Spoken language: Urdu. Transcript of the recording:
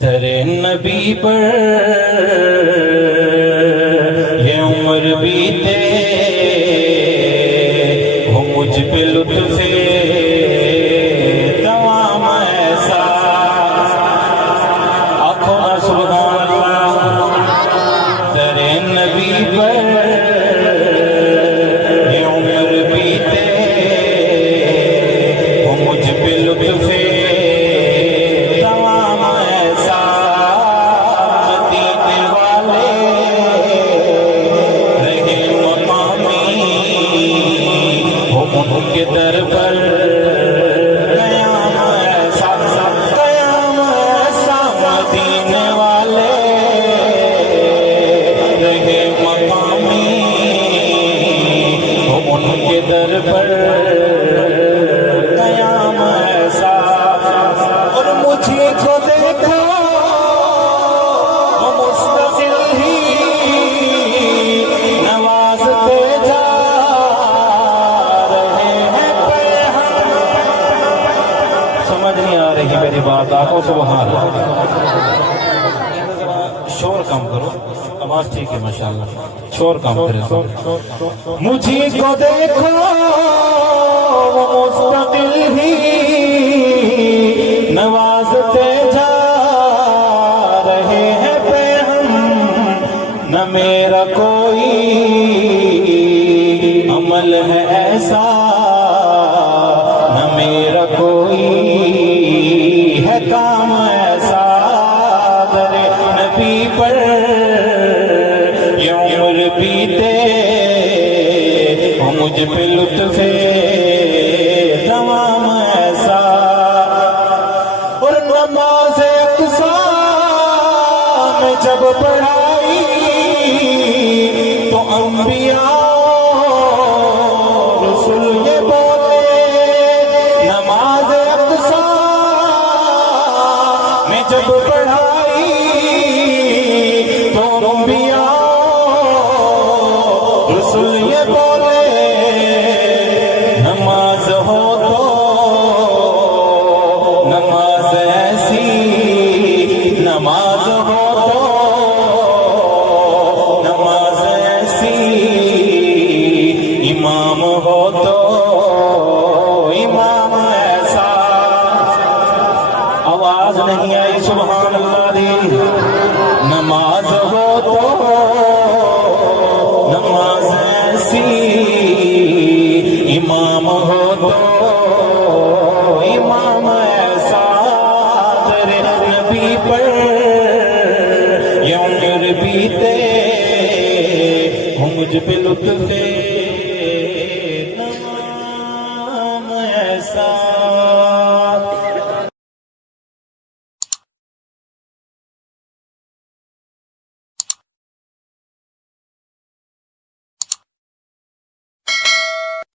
تیرے نبی پر یہ عمر بیتے ہو مجھ پہ لطف تمام ایسا آنکھوں نہ سبحان اللہ تیرے نبی پر یہ عمر بیتے ہو مجھ پہ لطف کے در پر قیام ایسا مدینے والے رہے مقامی ہو ان کے در پر قیام ایسا اور مجھے کو دیکھا وہ مستقل ہی نوازتے جا میری بات آنکھوں سبحان شور کم کرو آواز ٹھیک ہے ماشاءاللہ شور کم کرے مجھے کو دیکھو وہ مستقل ہی نوازتے جا رہے ہیں پہ ہم نہ میرا کوئی عمل ہے ایسا نہ میرا کوئی کام ایسا تیرے نبی پر یہ عمر بیتے مجھ پہ لطف تمام ایسا اور نماز اقصی میں جب پڑھائی تو انبیاء رسول یہ بولے نماز اقصی جب پڑھائی تو انبیاء رسول یہ بولے نماز ہو تو نماز ایسی نماز ہو تو نماز ایسی امام ہو تو امام ایسا آواز نہیں آئی سبحان اللہ دی نماز ہو تو نماز ایسی امام ہو تو امام ایسا تیرے نبی پر یہ عمر بیتے ہو مجھ پہ لطف